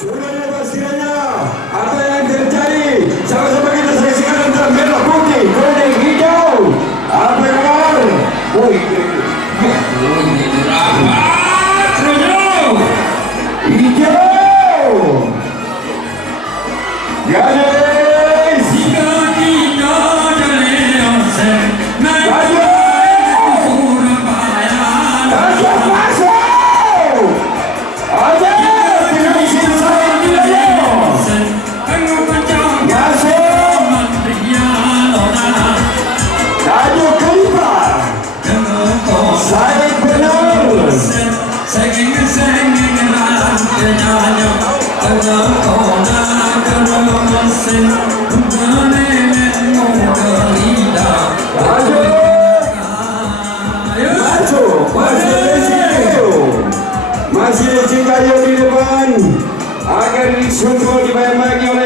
Sudah dipastikannya apa yang terjadi. Sama-sama kita saksikan antara merah putih, kuning, hijau. Apa kabar? Hijau. Guys. Masih dicintai di depan agar disungguh dibayang bagi oleh